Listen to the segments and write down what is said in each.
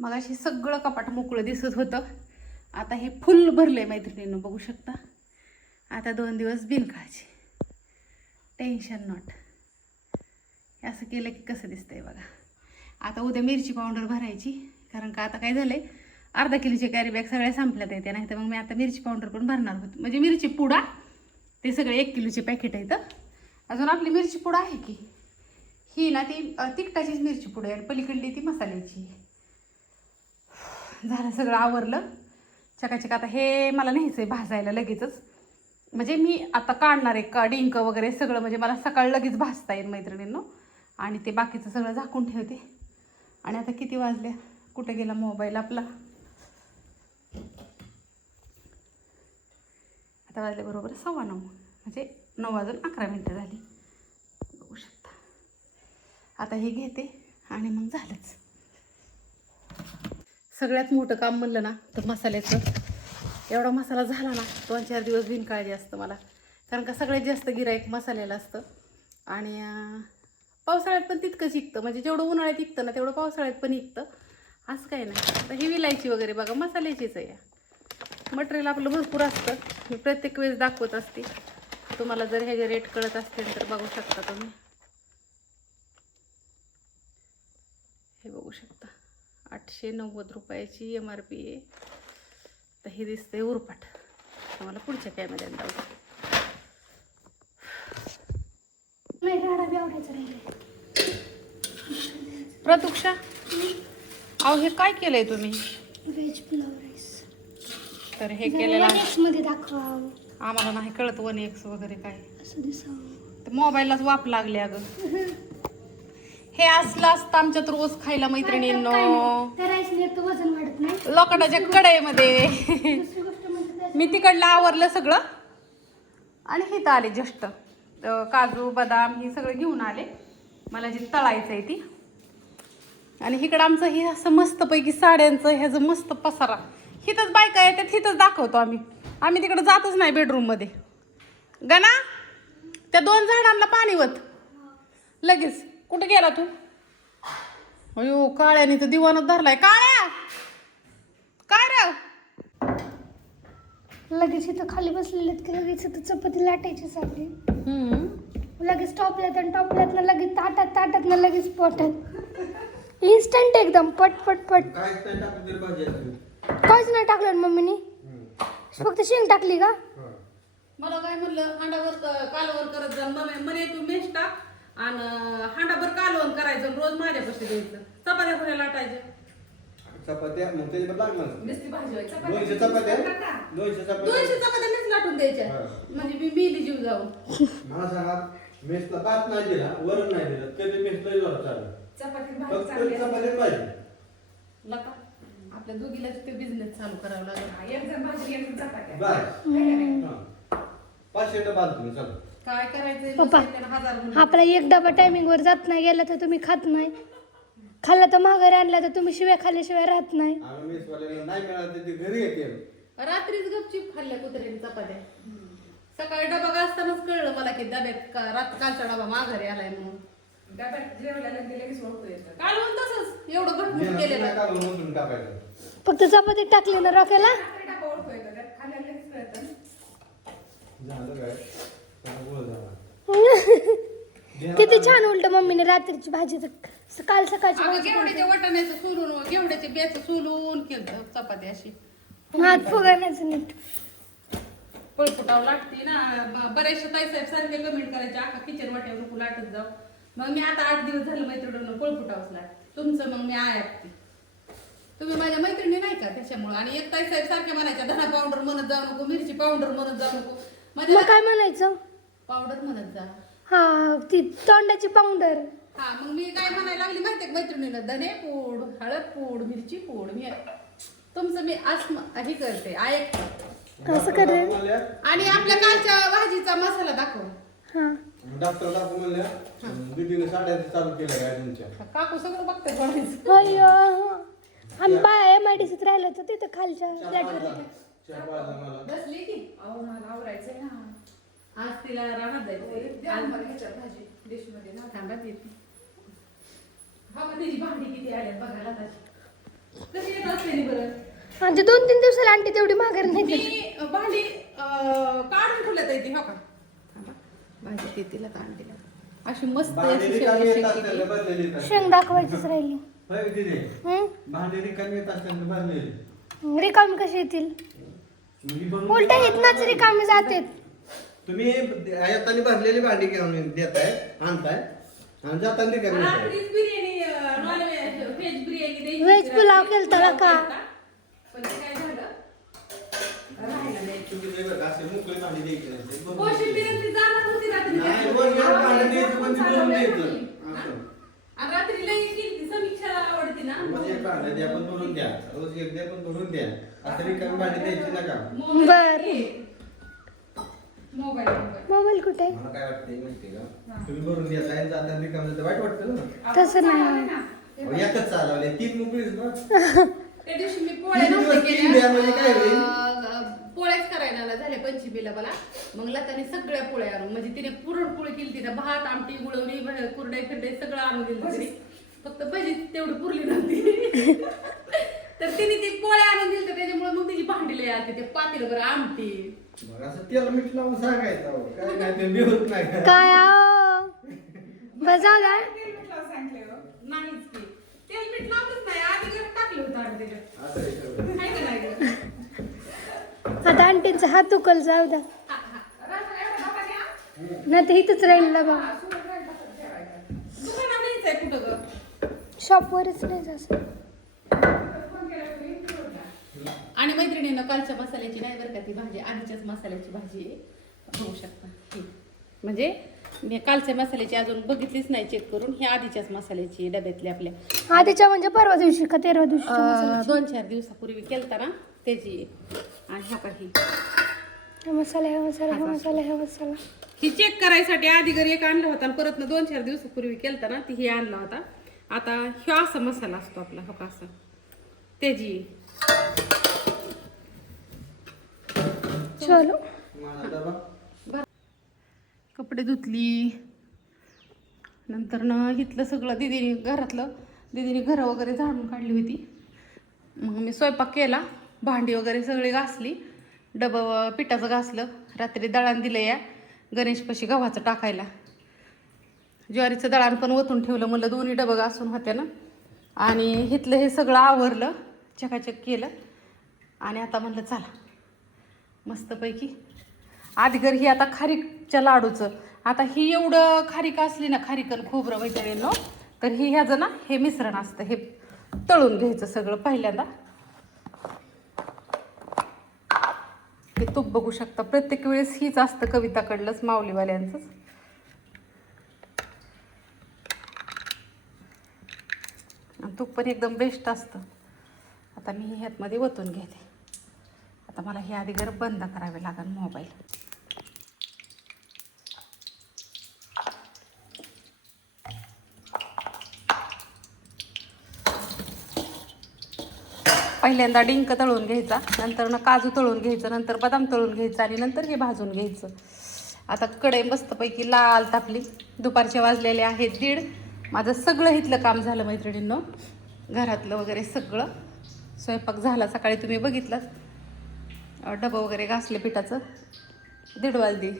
मग अशी सगळं कपाट मोकळं दिसत होतं. आता हे फुल भरलंय मैत्रिणींनो, बघू शकता. आता 2 दिवस बिनकाळजी, टेन्शन नॉट. असं केलं की कसं दिसतंय बघा. आता उद्या मिरची पावडर भरायची, कारण का आता काय झालंय, अर्धा किलोचे कॅरी बॅग सगळ्या संपल्यात येते. नाही तर मग मी आता मिरची पावडर पण भरणार होते. म्हणजे मिरची पुडा ते सगळे 1 किलोचे पॅकेट आहेत. अजून आपली मिरची पुडा आहे की ही ना, ती तिखटाचीच मिरची पुडा आहे, पलीकडली ती मसाल्याची. झालं सगळं आवरलं चकाचक. आता हे मला न्यायचंय भाजायला लगेचच. म्हणजे मी आता काढणार आहे का डिंक वगैरे सगळं, म्हणजे मला सकाळ लगेच भाजता येईल मैत्रिणींनो. आणि ते बाकीचं सगळं झाकून ठेवते. आणि आता किती वाजले, कुठे गेला मोबाईल आपला. आता वाजले बरोबर 9:15, म्हणजे 9:11 झाली. बघू शकता. आता हे घेते आणि मग झालंच. सगळ्यात मोठं काम म्हणलं ना तर मसाल्याचं. एवढा मसाला झाला ना 2-4 दिवस बिनकाळजी असतं मला, कारण का सगळ्यात जास्त गिराईक मसाल्याला असतं. आणि पावसाळ्यात पण तितकंच विकतं, म्हणजे जेवढं उन्हाळ्यात विकतं ना तेवढं पावसाळ्यात पण विकतं. असं काही नाही. आता ही विलायची वगैरे बघा मसाल्याचीच आहे. मटेरियल आपलं भरपूर असतं. मी प्रत्येक वेळेस दाखवत असते. तुम्हाला जर ह्याचे रेट कळत असतील तर बघू शकता तुम्ही. हे बघू शकता 890 रुपयाची MRP आहे. तर हे दिसतंय उरपाट. तुम्हाला पुढच्या कॅमेऱ्यात दाखवते. प्रतीक्षा, अहो हे काय केलंय तुम्ही? Veg pulao rice. तर हे केलेलं आहे. मध्ये दाखवा. आम्हाला नाही कळत 1x वगैरे काय. असं दिसावं. तर मोबाईललाच वाप लागले अगं. हे असलं असतं आमच्यात रोज खायला मैत्रिणींनो. त्या राईसने तर वजन वाढत नाही. लोखंडाच्या कढईमध्ये. दुसरी गोष्ट म्हणजे मी तिकडलं आवरलं सगळं आणि हे तर आले जस्ट. काजू बदाम हे सगळं घेऊन आले. मला जे तळायचं आहे ती. आणि इकडं आमचं हे असं मस्तपैकी साड्यांचं ह्याचं मस्त पसारा. हिथंच बायका येतात, हिथंच दाखवतो आम्ही. आम्ही तिकडं जातच नाही बेडरूममध्ये. गणा, त्या 2 झाडांना पाणी वत लगेच. कुठं गेला तू? अयो काळ्याने तर दिवाणात धरलाय. काळ्या काय रे? लगेच इथं खाली बसलेले की लगेच इथं चपाती लाटायची सापडी. लगेच टॉपल्यात ना लगेच ताटात ना लगेच पोटात. इन्स्टंट एकदम पट पट पट. काहीच नाही टाकलं मम्मीनी, फक्त शेंग टाकली का? मला काय म्हणलं हांडाभर कालवण करत जा. म्हणे तू मेस टाक आणि हांडाभर कालवण करायचं रोज माझ्यापाशी द्यायचं. चपात्या कोणी लाटायच्या? चपात्या मग त्याच्यावर लागणार. नुसती भाजी व्हायची. 200 चपात्या 200 चपात्या मीच लाटून द्यायच्या. म्हणजे मी मेली जीव जाऊन. मला सांगा, मेसला भात नाही दिला, वरण नाही दिलं, तरी मेसला जोरात चाललं. चपात्या पाहिजे. लका आपल्या दोघीला ते बिझनेस चालू करावा लागेल. एक जण भाजी एक जण चपात्या. बाय. 500 डबा तुम्ही चला. काय करायचंय पप्पा, 1000 आपला एक डबा टायमिंग वर जात नाही गेला तर तुम्ही खात नाही. खाल्ला तर माघारी आणला तर तुम्ही शिव्या खाल्ल्याशिवाय राहत नाही. आम्ही मेसवाल्याला नाही मिळालं तर ते घरी येते. रात्रीच गपचीप खाल्ल्या कुत्र्याने चपात्या. सकाळी डबा घासतानाच कळलं मला की डब्यात कालचा डबा माघारी आलाय म्हणून. डब्यात जेवल्याला लगेच ओळखू येतं. कालवण तसंच एवढं घटमुट केलेलं. कालवण मधून टाकायचं. फक्त चपाती टाकली ना रॉकेला. झालं काय? गोळ झाला. किती छान उलट मम्मीने रात्रीची भाजी काल सकाळची अगं भाजी घेवड्याच्या वाटाण्याचं सोलून घेवड्याचे बेच सोलून केलं चपाती अशी. हात फुगायचं नीट. पळपुटाव लागते ना. बरेचसे ताईसाहेब सारखे कमेंट करायचे आका किचन वाट्यावर नको लाटत जाऊ. मग मी आता 8 दिवस झालं मैत्रिणीनं पळपुटावच लाट. तुमचं मग मी ऐकते. तुम्ही माझ्या मैत्रिणी नाही का त्याच्यामुळे. आणि एक ताईसाहेब सारखे म्हणायच्या धना पावडर म्हणत जाऊ नको, मिरची पावडर म्हणत जाऊ नको. मग काय म्हणायचं? पावडर म्हणत जा. हा ती तोंडाची पावडर. हा मग मी काय म्हणायला लागली माहितीये का मैत्रिणीला, धने पूड, हळद पूड, मिरची पूड. मी तुमचं मी हे करते ऐकते. असं कर. आणि आपल्या कालच्या भाजीचा मसाला दाखव. हा डॉक्टर दाखवू म्हणल्या दीदीने साड्या चालू केल्या काय तुमच्या. काकू सगळं बघते बघायचं. अय्यो, आम्ही MIDCत राहिलो होतो तिथं खालच्या फ्लॅटवर. बसली की अहो मला आवरायचंय ना. आज तिला राहणार जायचं भाजी डिश मध्ये ना थांबत येते. हा मग तिची भांडी किती आल्या बघायला. कशी येत असते बरं आणि 2-3 दिवसाला आणते तेवढी माघार नाही देत. मी भांडी काढून ठेवल्यात येते हो का थांबा. भाजी देतील आता आणतील अशी मस्त भांडी अशी रिकामी शेवची येत शेक असतात केली. का भरलेली येतात? शेंग दाखवायचीच राहिली. होय दिदी. हं? भांडी रिकामी येत असतात का भरलेली? रिकामी कशी येतील? मी बनवून उलट इथनच रिकामी जाते. तुम्ही आयतानी भरलेली भांडी घेऊन देताय आणताय आणि जाताना रिकामी येताय. रात्रीच बिर्याणी व्हेज बिर्याणी द्यायची व्हेज होती. पुलाव रात्री केलता पुलाव का? केलता. पण ते काय झालं राहिलं नाही. तुम्ही ते बघा, असे मोकळी भांडी द्यायची नसते. बघून कोशिंबीर द्यायची. ती जाणार होती रात्री. नाही, वर वर भांडी द्यायचं पण ती भरून द्यायचं. असं. आणि रात्री लई केली ती समीक्षाला आवडती ना रोज एक भांडी द्या पण भरून द्या. रोज एक द्या पण भरून द्या. असं रिकामी भांडी द्यायची नका. बर. मोबाईल मोबाईल कुठे आहे? मला काय वाटतंय माहितीये का? तुम्ही भरून देताय आणि जाताना रिकामी देताय. वाईट वाटतं ना? तसं नाही. अहो, एकच चालवले तीन मोकळीच ना. त्या दिवशी मी पोळ्या तीन नव्हत्या दिवस तीन द्या म्हणजे काय होईल? पोळ्याच करायला झाल्या पंचमीला मला मग लताने सगळ्या पोळ्या आणून म्हणजे तिने पुरणपोळी केली तिने भात आमटी गुळवणी कुरडई फिरडई सगळं आणून दिलं तिने फक्त भजी तेवढी पुरली नव्हती तर तिने ती पोळ्या आणून दिली त्याच्यामुळे मग तिची भांडी लय आली ते पातेलं बरं आमटी बरं, असं तेल मीठ लावून सांगायचं अहो. काय नाही ते मी होत नाही का? काय आहो? बस जाऊ द्या. नाहीच की तेल मीठ लावतच नाही आधी गरम टाकलं होतं आम्ही त्याच्यात असं आहे सगळं. हाय का नाही गं? आता आंटींचा हात उकल जाऊ द्या. नाही तर इथंच राहील बा. दुकानात नाहीच आहे कुठं गं शॉपवरच नाही जास्त. आणि मैत्रिणीनं कालच्या मसाल्याची नाही बरं का ती भाजी आधीच्याच मसाल्याची भाजी आहे होऊ शकता ही म्हणजे मी कालच्या मसाल्याची अजून बघितलीच नाही चेक करून ही आधीच्याच मसाल्याची डब्यातली आपल्या आधीच्या म्हणजे परवा दिवशी का 13 दिवशी 2-4 दिवसापूर्वी केलता ना त्याची आणि ह्या काही हा मसाला हा मसाला हा मसाला हा मसाला. ही चेक करायसाठी आधी घरी एक आणला होता आणि परत 2-4 दिवसापूर्वी केलता ना ती ही आणला होता आता ह्यो असा मसाला असतो आपला हो का असा त्याची चलो. माझा डबा. कपडे धुतली नंतर ना इथलं सगळं दीदीने घरं वगैरे झाडून काढली होती मग मी स्वयंपाक केला भांडी वगैरे सगळी घासली डबं पिठाचं घासलं रात्री दळण दिलं या गणेशपाशी गव्हाचं टाकायला ज्वारीचं दळण पण ओतून ठेवलं म्हणलं दोन्ही डबं घासून होत्या ना आणि इथलं हे सगळं आवरलं चकाचक केलं आणि आता म्हणलं चला मस्तपैकी आधीगर ही आता खारीकच्या लाडूचं आता ही एवढं खारीक असली ना खारीकन खोबरं मैत्रिणींनो तर ही ह्याचं ना हे मिश्रण असतं हे तळून घ्यायचं सगळं पहिल्यांदा हे तूप बघू शकता प्रत्येक वेळेस हीच असतं कविताकडलंच माऊलीवाल्यांचंच आणि तूप पण एकदम बेस्ट असतं आता मी ह्यातमध्ये ओतून घेते आता मला हे आधी घर बंद करावे लागेल मोबाईल पहिल्यांदा डिंक तळून घ्यायचा नंतर ना काजू तळून घ्यायचं नंतर बदाम तळून घ्यायचं आणि नंतर हे भाजून घ्यायचं आता कढई मस्तपैकी लाल तापली दुपारचे वाजलेले आहेत 1:30 माझं सगळं इथलं काम झालं मैत्रिणींनो घरातलं वगैरे सगळं स्वयंपाक झाला सकाळी तुम्ही बघितलंच डबं वगैरे घासले पिठाचं 1:30 वाजली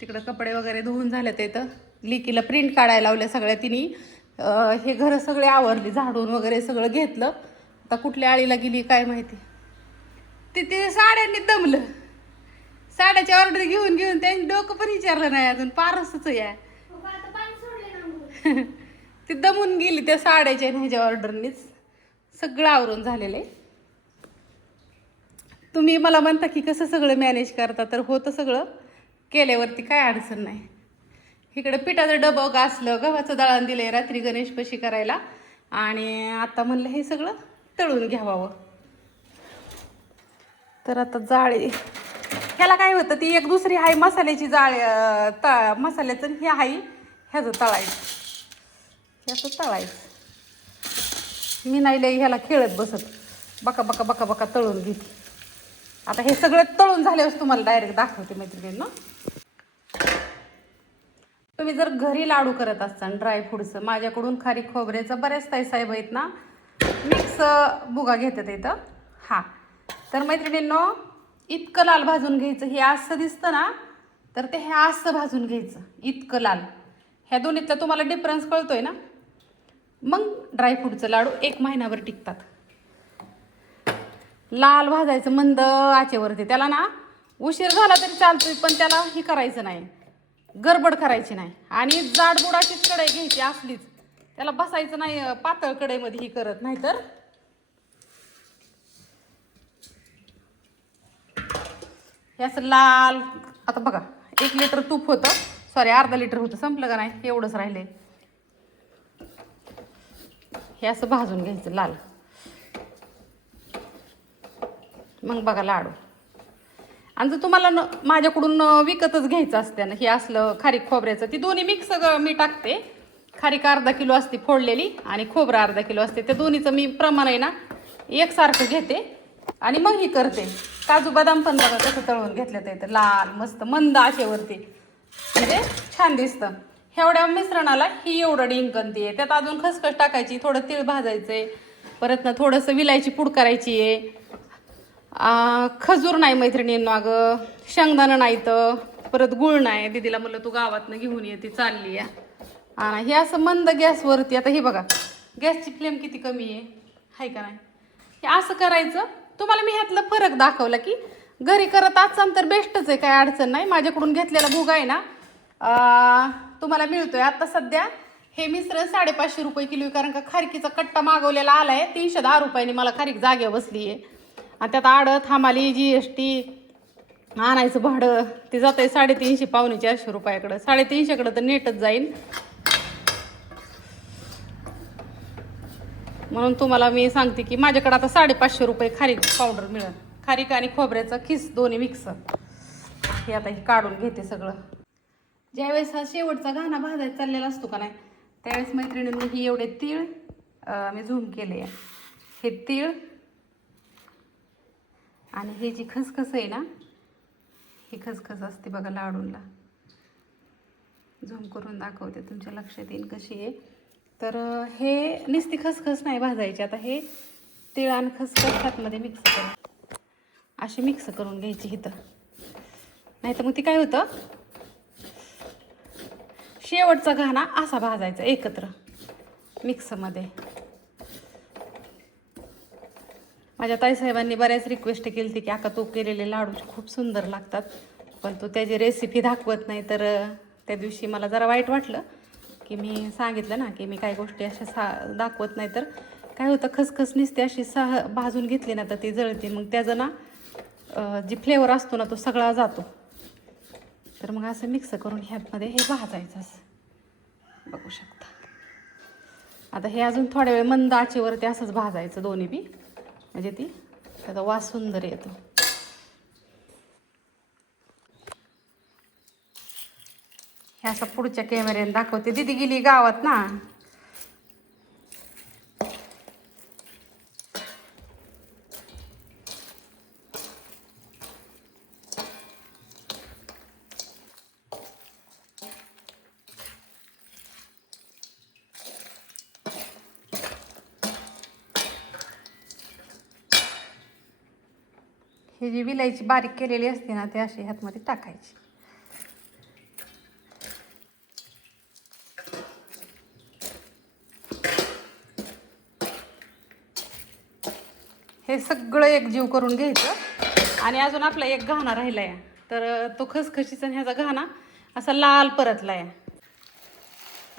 तिकडं कपडे वगैरे धुवून झाल्यात इथं लिकीला प्रिंट काढायला लावल्या सगळ्या तिने हे घरं सगळे आवरली झाडून वगैरे सगळं घेतलं आता कुठल्या आळीला गेली काय माहिती तिथे साड्यांनी दमलं साड्याची ऑर्डर घेऊन त्यांनी डोकं पण विचारलं नाही अजून पारसच या ती दमून गेली त्या साड्याच्या ह्याच्या ऑर्डरनीच सगळं आवरून झालेलं आहे तुम्ही मला म्हणता की कसं सगळं मॅनेज करता तर होतं सगळं केल्यावरती काय अडचण नाही इकडे पिठाचं डबं घासलं गव्हाचं दळण दिलंय रात्री गणेशपाशी करायला आणि आता म्हणलं हे सगळं तळून घ्यावं तर आता जाळी ह्याला काय होतं ती एक दुसरी हाय मसाल्याची जाळी मसाल्याचं हे हाई ह्याचं तळायचं ह्याचं तळायचं मी नाही लई ह्याला खेळत बसत बका बका बका बका तळून घेते आता हे सगळं तळून झाल्यावर तुम्हाला डायरेक्ट दाखवते मैत्रिणींना तुम्ही जर घरी लाडू करत असताल ड्रायफ्रूटचं माझ्याकडून खारी खोबऱ्याचं बऱ्याच ताई साहेब आहेत ना मिक्स भुगा घेतात इथं. हा तर मैत्रिणींनो, इतकं लाल भाजून घ्यायचं. हे असं दिसतं ना, तर ते हे असं भाजून घ्यायचं, इतकं लाल. ह्या दोन्हीतला तुम्हाला डिफरन्स कळतोय ना. मग ड्रायफ्रूटचं लाडू 1 महिनाभर टिकतात. लाल भाजायचं मंद आचेवरती. त्याला ना उशीर झाला तरी चालतोय, पण त्याला ही करायचं नाही, गडबड करायची नाही. आणि जाडबुडाचीच कढई घ्यायची असलीच, त्याला बसायचं नाही पातळ कढईमध्ये ही करत. नाही तर हे असं लाल. आता बघा 1 लिटर तूप होतं, सॉरी अर्धा लिटर होतं, संपलं का नाही, एवढंच राहिले. हे असं भाजून घ्यायचं लाल. मग बघा लाडू. आणि जर तुम्हाला माझ्याकडून विकतच घ्यायचं असतं ना हे असलं खारीक खोबऱ्याचं, ती दोन्ही मिक्स मी टाकते. खारीक अर्धा किलो असते फोडलेली आणि खोबरं अर्धा किलो असते. त्या दोन्हीचं मी प्रमाण आहे ना एकसारखं घेते आणि मग ही करते. काजू बदाम पण बघा कसं तळून घेतलं तर लाल मस्त मंद आचेवरती, म्हणजे छान दिसतं. एवढ्या मिश्रणाला ही एवढं डिंकन त्यात अजून खसखस टाकायची, थोडं तीळ भाजायचे, परत ना थोडंसं विलायची पूड करायची आहे. खजूर नाही मैत्रिणींनो, अगं शेंगदाणं नाही, तर परत गुळ नाही. दीदीला म्हणलं तू गावातनं घेऊन ये, ती चालली आहे. आणि हे असं मंद गॅसवरती. आता हे बघा गॅसची फ्लेम किती कमी आहे का नाही. हे असं करायचं. तुम्हाला मी ह्यातलं फरक दाखवला की घरी करत असाल तर बेस्टच आहे, काय अडचण नाही. माझ्याकडून घेतलेला भुगा आहे ना तुम्हाला मिळतोय आता सध्या. हे मिश्रण 550 रुपये किलो, कारण का खारकीचा कट्टा मागवलेला आला आहे 310 रुपयांनी. मला खारीक जागेवर बसली आहे आणि त्यात आडत हमाली GST आणायचं भाडं ते जात आहे 350 पावणे 400 रुपयाकडं. 350कडं तर नेटच जाईन. म्हणून तुम्हाला मी सांगते की माझ्याकडे आता 550 रुपये खारीक पावडर मिळेल. खारीक आणि खोबऱ्याचं खिस दोन्ही मिक्स. हे आता हे काढून घेते सगळं. ज्यावेळेस हा शेवटचा घाणा भाजायचा चाललेला असतो का नाही, त्यावेळेस मैत्रिणींनी ही एवढे तीळ मी झूम केले. हे तीळ आणि हे जी खसखस आहे ना, ही खसखस असते बघा लाडूला. झूम करून दाखवते, तुमच्या लक्षात येईल कशी आहे. तर हे नुसती खसखस नाही भाजायची. आता हे तीळ आणि खसखस त्यातमध्ये मिक्स करून अशी मिक्स करून घ्यायची इथं. नाही तर मग ती काय होतं, शेवटचा घाणा असा भाजायचा एकत्र मिक्समध्ये. माझ्या ताईसाहेबांनी बऱ्याच रिक्वेस्ट केली होती की आका तू केलेले लाडू खूप सुंदर लागतात, पण तू त्याची रेसिपी दाखवत नाही. तर त्या दिवशी मला जरा वाईट वाटलं की मी सांगितलं ना की मी काही गोष्टी अशा दाखवत नाही. तर काय होतं, खसखस निसते अशी भाजून घेतली ना तर ती जळते. मग त्याचं ना जी फ्लेवर असतो ना तो सगळा जातो. तर मग असं मिक्स करून ह्यामध्ये हे भाजायचं असं बघू शकता. आता हे अजून थोड्या वेळ मंद आचेवरती असंच भाजायचं दोन्ही बी, म्हणजे ती त्याचा वास सुंदर येतो. हे असं पुढच्या कॅमेऱ्याने दाखवते. दीदी गेली गावात ना. ही जी विलायची बारीक केलेली असते ना ती अशी ह्यातमध्ये टाकायची. हे सगळं एकजीव करून घ्यायचं. आणि अजून आपला एक घाणा राहिला आहे, तर तो खसखशीचा ह्याचा घाणा असा लाल परतला आहे.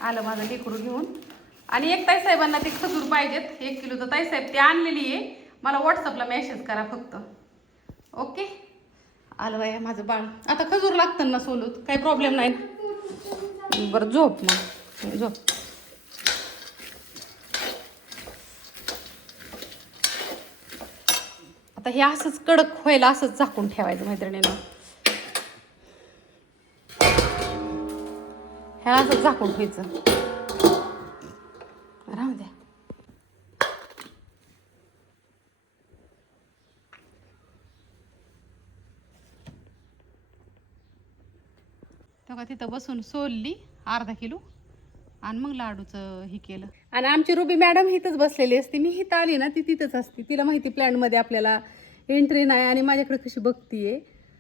आलं माझं लेकरू घेऊन. आणि एक ताईसाहेबांना ते खजूर पाहिजेत 1 किलो. तर ताईसाहेब ती आणलेली आहे, मला व्हॉट्सअपला मेसेज करा फक्त. ओके. आलं बाया माझं बाळ. आता खजूर लागतं ना सोलूत, काही प्रॉब्लेम नाही. बरं झोप मग झोप. आता हे असंच कडक व्हायला असंच झाकून ठेवायचं मैत्रिणीनं. ह्याला असंच झाकून ठेवायचं. राहू द्या. तेव्हा तिथं बसून सोलली अर्धा किलो आणि मग लाडूचं हे केलं. आणि आमची रुबी मॅडम इथंच बसलेली असते, मी इथं आली ना ती तिथंच असते. तिला माहिती प्लॅनमध्ये आपल्याला एंट्री नाही आणि माझ्याकडे कशी बघतीये,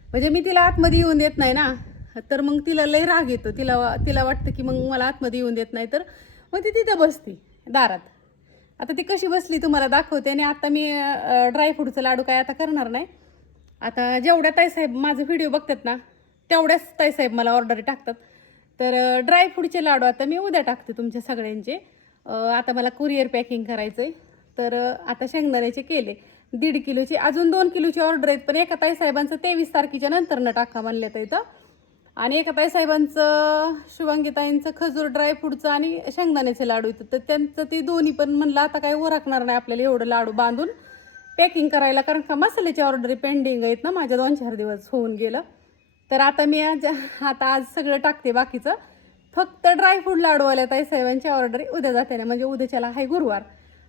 म्हणजे मी तिला आतमध्ये येऊन देत नाही ना, तर मग तिला लय राग येतो. तिला वाटतं की मग मला आतमध्ये येऊन देत नाही, तर मग ती तिथं बसते दारात. आता ती कशी बसली तुम्हाला दाखवते. आणि आता मी ड्रायफ्रूटचं लाडू काय आता करणार नाही. आता जेवढ्या ताईसाहेब माझं व्हिडिओ बघतात ना तेवढ्याच ताईसाहेब मला ऑर्डर टाकतात. तर ड्रायफ्रूटचे लाडू आता मी उद्या टाकते तुमच्या सगळ्यांचे. आता मला कुरिअर पॅकिंग करायचं आहे. तर आता शेंगदाण्याचे केले 1.5 किलोचे, अजून 2 किलोची ऑर्डर आहेत. पण एका ताईसाहेबांचं 23 तारखेच्या नंतरनं टाका म्हणले तर इथं. आणि एका ताईसाहेबांचं शुभांगीताईंचं खजूर ड्रायफ्रूटचं आणि शेंगदाण्याचे लाडू येतं. तर त्यांचं ते दोन्ही पण म्हणलं आता काही ओरखणार नाही आपल्याला एवढं लाडू बांधून पॅकिंग करायला, कारण का मसाल्याची ऑर्डर पेंडिंग आहेत ना माझ्या, 2-4 दिवस होऊन गेलं. तर आता मी आज सगळं टाकते बाकीचं. फक्त ड्रायफ्रूट लाडूवाल्या ताईसाहेबांची ऑर्डर उद्या जाते ना, म्हणजे उद्याच्याला आहे गुरुवार.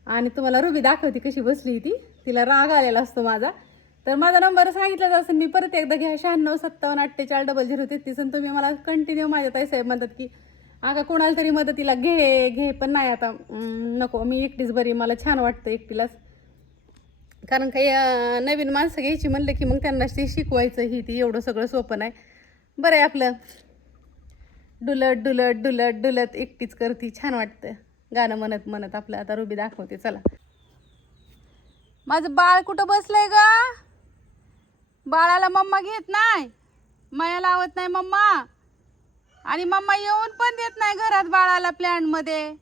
आणि तुम्हाला रुबी दाखवते कशी बसली ती, तिला राग आलेला असतो माझा. तर माझा नंबर सांगितलाच असेल मी, परत एकदा घ्या 9657484033. आणि तुम्ही मला कंटिन्यू माझ्या ताईसाहेब म्हणतात की अगं कोणाला तरी मदतीला घे, पण नाही आता नको, मी एकटीच बरी, मला छान वाटतं एकटीलाच. कारण काही नवीन माणसं घ्यायची म्हणलं की मग त्यांना ते शिकवायचं ही ती एवढं सगळं सोपं नाही. बरं आहे आपलं डुलत डुलत डुलत डुलत एकटीच करती, छान वाटतं गाणं म्हणत म्हणत आपलं. आता रुबी दाखवते चला. माझं बाळ कुठं बसलंय ग? बाळाला मम्मा घेत नाही, माया लावत नाही मम्मा, आणि मम्मा येऊन पण देत नाही घरात बाळाला प्लॅनमध्ये.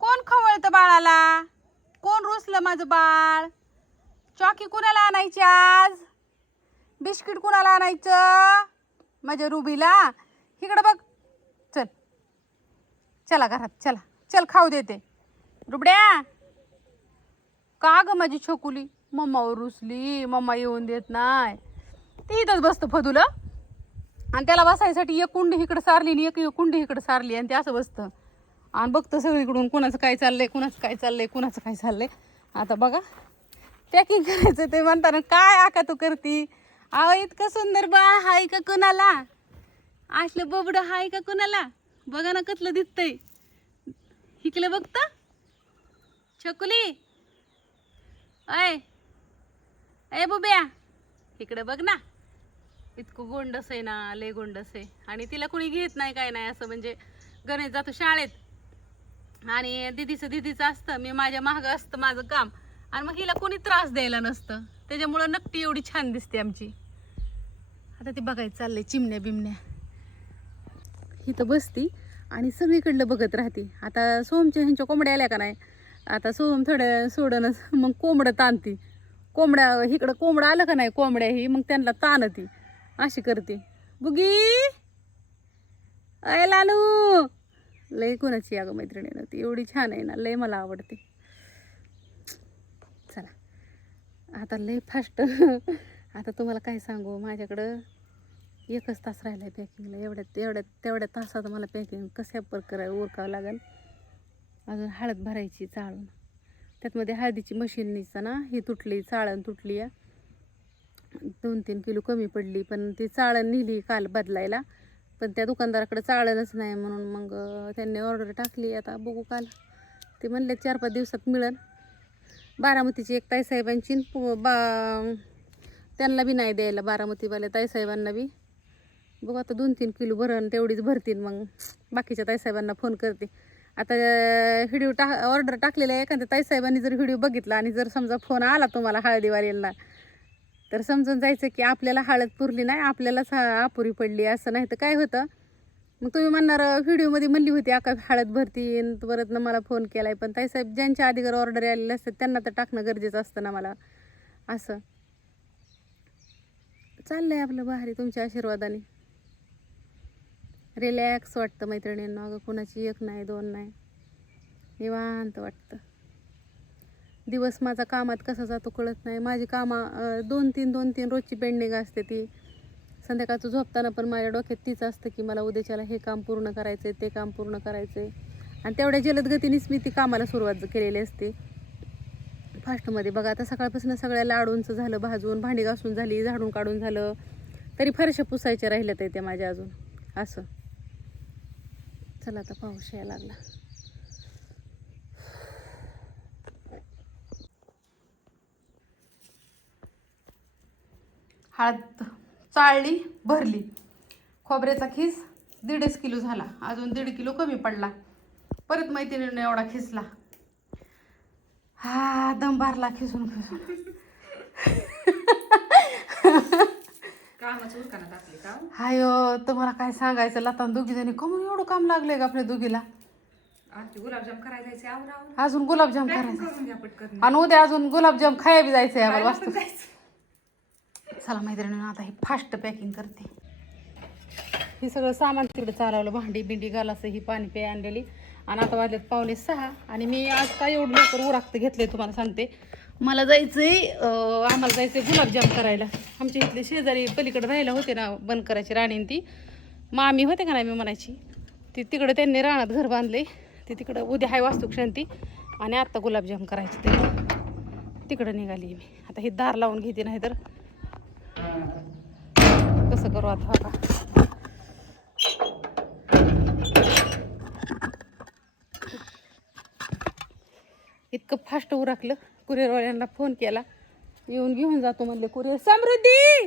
कोण खवळतं बाळाला? कोण रुसलं माझं बाळ? चॉकी कुणाला आणायची आज? बिस्किट कुणाला आणायचं? माझ्या रुबीला. इकडं बघ, चल चला घरात, चल खाऊ देते. रुबड्या का ग माझी छोकुली? मम्मावर रुसली, मम्मा येऊन देत नाही. ते इथंच बसतं फदुलं, आणि त्याला बसायसाठी एक कुंडी इकडं सारली आणि एक कुंडी इकडं सारली, आणि ते असं बसतं आणि बघतं सगळीकडून कुणाचं काय चाललंय. आता बघा पॅकिंग करायचं ते म्हणताना काय आका तू करती? अहो इतकं सुंदर बाळ हाय का कुणाला? असलं बबडं हाय का कुणाला? बघा ना कसलं दिसतंय. हिकलं बघता छकुली, अय बुब्या इकडे बघ ना, इतकं गोंडस आहे ना, लय गोंडस आहे. आणि तिला कोणी घेत नाही काय नाही, असं म्हणजे गणेश जातो शाळेत आणि दीदीचं असतं, मी माझ्या मागं असतं माझं काम, आणि मग हिला कोणी त्रास द्यायला नसतं. त्याच्यामुळं नक्की एवढी छान दिसते आमची. आता ती बघायचं चाललंय चिमण्या बिमण्या. इथं बसती आणि सगळीकडलं बघत राहते. आता सोमच्या ह्यांच्या कोंबड्या आल्या का नाही, आता सोम थोड्या सोडणच मग कोंबडं ताणती. इकडं कोंबडं आलं का नाही कोंबड्या ही मग त्यांना ताणती, अशी करते. बुगी अय लालू, लय कोणाची अगं मैत्रिणी ती एवढी छान आहे ना, लय मला आवडते. चला आता लय फास्ट आता तुम्हाला काय सांगू, माझ्याकडं 1च तास राहिला आहे पॅकिंगला. तेवढ्या तासात मला पॅकिंग कशा प्रकारे उरकावं लागेल. अजून हळद भरायची चाळून, त्यातमध्ये हळदीची मशीन निसतं ना, ही तुटली, चाळण तुटली आहे. 2-3 किलो कमी पडली, पण ती चाळण नेली काल बदलायला, पण त्या दुकानदाराकडे चाळणच नाही म्हणून मग त्यांनी ऑर्डर टाकली. आता बघू काल, ते म्हणले 4-5 दिवसात मिळेल. बारामतीची एक ताईसाहेबांची त्यांना बी नाही द्यायला, बारामतीवाल्या ताईसाहेबांना बी. बघू आता 2-3 किलो भरण तेवढीच भरतील, मग बाकीच्या ताईसाहेबांना फोन करते. आता व्हिडिओ ऑर्डर टाकलेला आहे. एखाद्या ताईसाहेबांनी जर व्हिडिओ बघितला आणि जर समजा फोन आला तुम्हाला हळदीवालीला, तर समजून जायचं की आपल्याला हळद पुरली नाही, आपल्यालाच अपुरी पडली. असं नाही तर काय होतं, मग तुम्ही म्हणणार व्हिडिओमध्ये म्हणली होती आका हळद भरतीन, परत ना मला फोन केलाय. पण ताईसाहेब ज्यांच्या अगोदर ऑर्डर आलेले असतात त्यांना तर टाकणं गरजेचं असतं ना मला. असं चाललंय आपलं भारी तुमच्या आशीर्वादाने. रिलॅक्स वाटतं मैत्रिणींना. अगं कुणाची 1 नाही 2 नाही, निवांत वाटतं. दिवस माझा कामात कसा जातो कळत नाही. माझी कामं 2-3 रोजची पेंडिंग असते. ती संध्याकाळचं झोपताना पण माझ्या डोक्यात तीच असतं की मला उद्याच्याला हे काम पूर्ण करायचं आहे, ते काम पूर्ण करायचं आहे. आणि तेवढ्या जलद गतीनेच मी ती कामाला सुरुवात केलेली असते फास्टमध्ये. बघा आता सकाळपासून सगळ्या लाडूंचं झालं भाजून, भांडी घासून झाली, झाडून काढून झालं, तरी फारशा पुसायच्या राहिल्यात त्या माझ्या अजून. असं चला आता पाऊस यायला लागला. हळद चाळली भरली. खोबऱ्याचा खीस 1.5 किलो झाला. अजून 1.5 किलो कमी पडला. परत मैत्रिणीने एवढा खिसला. हा दम भरला खिसून खिसून. हायो तुम्हाला काय सांगायचं लता दोघी जणी कमून एवढं काम लागलंय का आपल्या दोघीला. गुलाबजाम करायचे अजून गुलाबजाम करायचं आणि उद्या अजून गुलाबजाम खाया बी जायचंय आम्हाला वाजता. चला मैत्रिणींना आता ही फास्ट पॅकिंग करते. हे सगळं सामान तिकडे चालवलं. भांडी बिंडी गालाचं ही पाणी पे आणलेली. आणि आता वाजलेत 5:45 आणि मी आज काय एवढं लवकर उराक्त घेतले तुम्हाला सांगते. मला जायचंय आम्हाला जायचंय गुलाबजाम करायला. आमच्या इथले शेजारी पलीकडे राहायला होते ना बंद करायची राणीन ती मामी होते का नाही मी म्हणायची ती तिकडे त्यांनी रानात घर बांधले. ते तिकडं उद्या हाय वास्तुशांती आणि आत्ता गुलाबजाम करायचे ते तिकडं निघाली मी. आता हे दार लावून घेते नाही तर कसं करू आता. का इतकं फास्ट उरकलं. कुरिअरवाल्यांना फोन केला येऊन घेऊन जातो म्हणले कुरिअर. समृद्धी